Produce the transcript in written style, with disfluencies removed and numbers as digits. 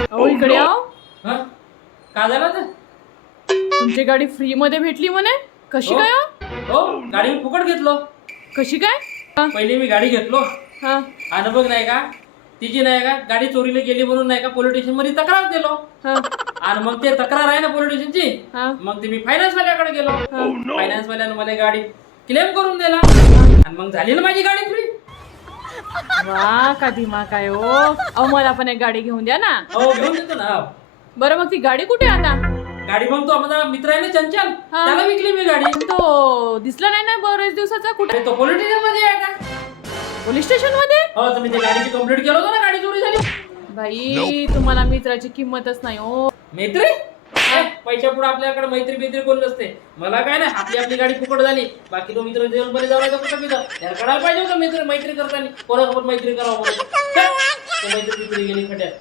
अहो इकडे आओ. हा का झालं तर? तुमची गाडी फ्री मध्ये भेटली म्हणे. कशी हो. काय हो? हो गाडी मी फुकट घेतलो. कशी काय? हा, पहिली मी गाडी घेतलो हा, आणि बघ नाही का तिची नाही का गाडी चोरीला गेली म्हणून नाही का पोलीस स्टेशन मध्ये तक्रार दिलो. हा, आणि मग ते तक्रार आहे ना पोलीस स्टेशनची. हा. मग ते मी फायनान्स वाल्याकडे गेलो. फायनान्स वाल्यानं मला गाडी क्लेम करून दिला आणि मग झाली ना माझी गाडी फ्री. वा का दिमाग आहे हो. अहो मला पण एक गाडी घेऊन द्या ना. हो घेऊन देतो ना. हो. बरं मग ती गाडी कुठे आहे आता? गाडी मग तो माझा मित्र आहे ना चंचल हा. त्याला विकली मी गाडी. तो दिसला नाही ना बरेच दिवसाचा. कुठे? अरे तो पोलीस स्टेशन मध्ये आहे का? पोलीस स्टेशन मध्ये? हो तुम्ही ते गाडीची कंप्लीट केलं होतं ना गाडी चोरी झाली. बाई तुम्हाला मित्राची किंमतच नाही हो. मैत्री पैशा पुढे आपल्याकडे मैत्री बित्री कोण नसते. मला काय नाही आपली आपली गाडी फुकट झाली. बाकी तो मित्र जेवणमध्ये जाऊन कुठं मित्र त्याला कळायला पाहिजे होतं मित्र मैत्री करताना कोणासोबत मैत्री करावं म्हणून. मैत्री गेली खड्यात.